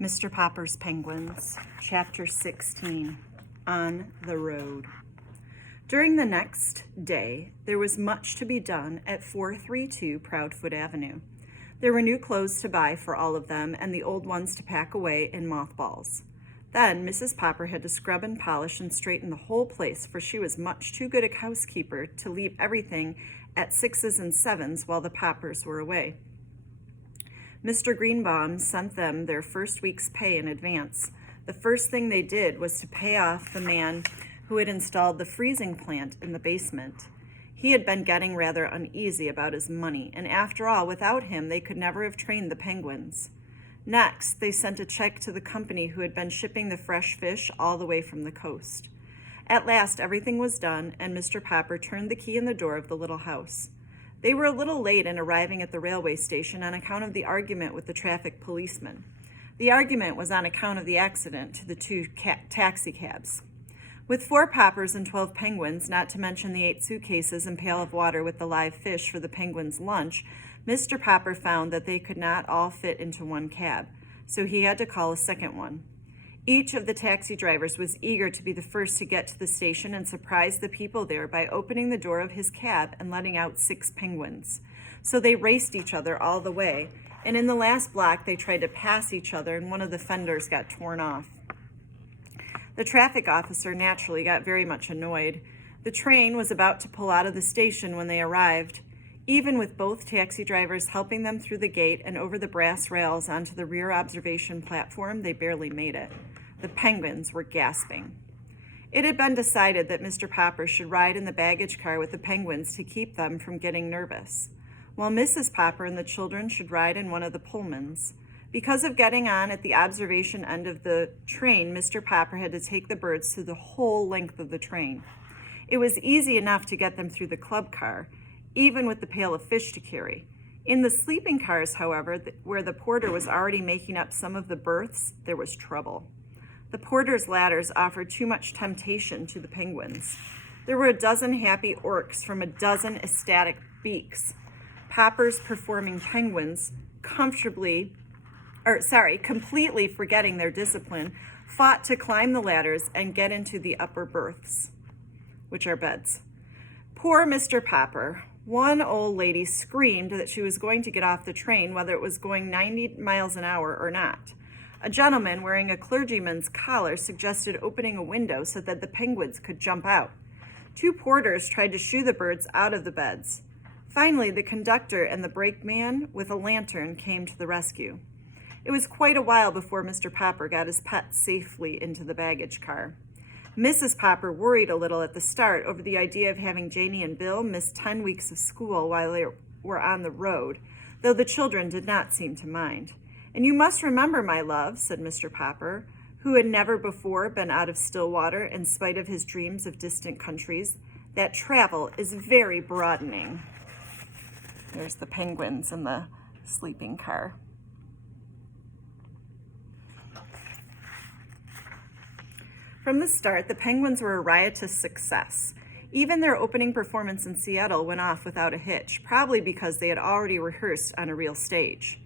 Mr. Popper's Penguins, Chapter 16, On the Road. During the next day, there was much to be done at 432 Proudfoot Avenue. There were new clothes to buy for all of them and the old ones to pack away in mothballs. Then Mrs. Popper had to scrub and polish and straighten the whole place, for she was much too good a housekeeper to leave everything at 6s and 7s while the Poppers were away. Mr. Greenbaum sent them their first week's pay in advance. The first thing they did was to pay off the man who had installed the freezing plant in the basement. He had been getting rather uneasy about his money, and after all, without him, they could never have trained the penguins. Next, they sent a check to the company who had been shipping the fresh fish all the way from the coast. At last, everything was done, and Mr. Popper turned the key in the door of the little house. They were a little late in arriving at the railway station on account of the argument with the traffic policeman. The argument was on account of the accident to the two taxicabs. With 4 Poppers and 12 penguins, not to mention the 8 suitcases and pail of water with the live fish for the penguins' lunch, Mr. Popper found that they could not all fit into one cab, so he had to call a second one. Each of the taxi drivers was eager to be the first to get to the station and surprise the people there by opening the door of his cab and letting out 6 penguins. So they raced each other all the way, and in the last block they tried to pass each other and one of the fenders got torn off. The traffic officer naturally got very much annoyed. The train was about to pull out of the station when they arrived. Even with both taxi drivers helping them through the gate and over the brass rails onto the rear observation platform, they barely made it. The penguins were gasping. It had been decided that Mr. Popper should ride in the baggage car with the penguins to keep them from getting nervous, while Mrs. Popper and the children should ride in one of the Pullmans. Because of getting on at the observation end of the train, Mr. Popper had to take the birds through the whole length of the train. It was easy enough to get them through the club car, even with the pail of fish to carry. In the sleeping cars, however, where the porter was already making up some of the berths, there was trouble. The porter's ladders offered too much temptation to the penguins. There were a dozen happy orcs from a dozen ecstatic beaks. Popper's performing penguins, completely forgetting their discipline, fought to climb the ladders and get into the upper berths, which are beds. Poor Mr. Popper. One old lady screamed that she was going to get off the train whether it was going 90 miles an hour or not. A gentleman wearing a clergyman's collar suggested opening a window so that the penguins could jump out. 2 porters tried to shoo the birds out of the beds. Finally, the conductor and the brakeman with a lantern came to the rescue. It was quite a while before Mr. Popper got his pets safely into the baggage car. Mrs. Popper worried a little at the start over the idea of having Janie and Bill miss 10 weeks of school while they were on the road, though the children did not seem to mind. "And you must remember, my love," said Mr. Popper, who had never before been out of Stillwater in spite of his dreams of distant countries, "that travel is very broadening." There's the penguins in the sleeping car. From the start, the penguins were a riotous success. Even their opening performance in Seattle went off without a hitch, probably because they had already rehearsed on a real stage.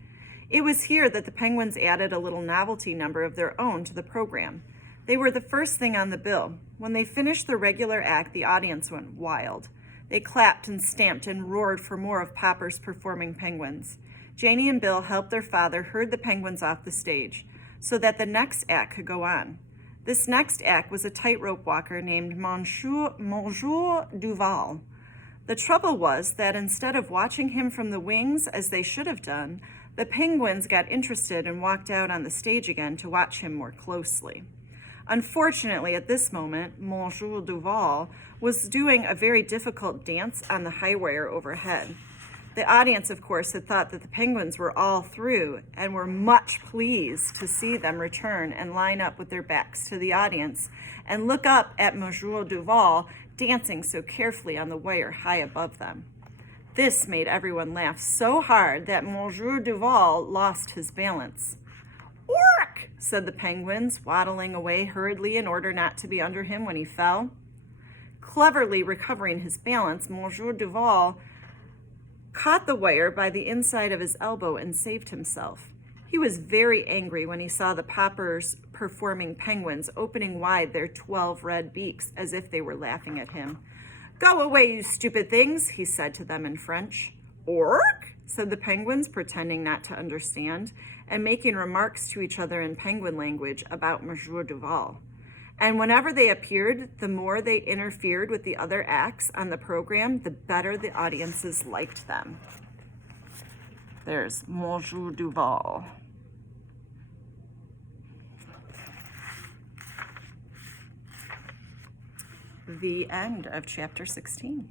It was here that the penguins added a little novelty number of their own to the program. They were the first thing on the bill. When they finished the regular act, the audience went wild. They clapped and stamped and roared for more of Popper's performing penguins. Janie and Bill helped their father herd the penguins off the stage so that the next act could go on. This next act was a tightrope walker named Monsieur Duval. The trouble was that instead of watching him from the wings, as they should have done, the penguins got interested and walked out on the stage again to watch him more closely. Unfortunately, at this moment, Monsieur Duval was doing a very difficult dance on the high wire overhead. The audience, of course, had thought that the penguins were all through and were much pleased to see them return and line up with their backs to the audience and look up at Monsieur Duval dancing so carefully on the wire high above them. This made everyone laugh so hard that Monsieur Duval lost his balance. "Ork!" said the penguins, waddling away hurriedly in order not to be under him when he fell. Cleverly recovering his balance, Monsieur Duval caught the wire by the inside of his elbow and saved himself. He was very angry when he saw the poppers performing penguins opening wide their 12 red beaks as if they were laughing at him. "Go away, you stupid things," he said to them in French. "Orc?" said the penguins, pretending not to understand, and making remarks to each other in penguin language about Monsieur Duval. And whenever they appeared, the more they interfered with the other acts on the program, the better the audiences liked them. There's Monsieur Duval. The end of chapter 16.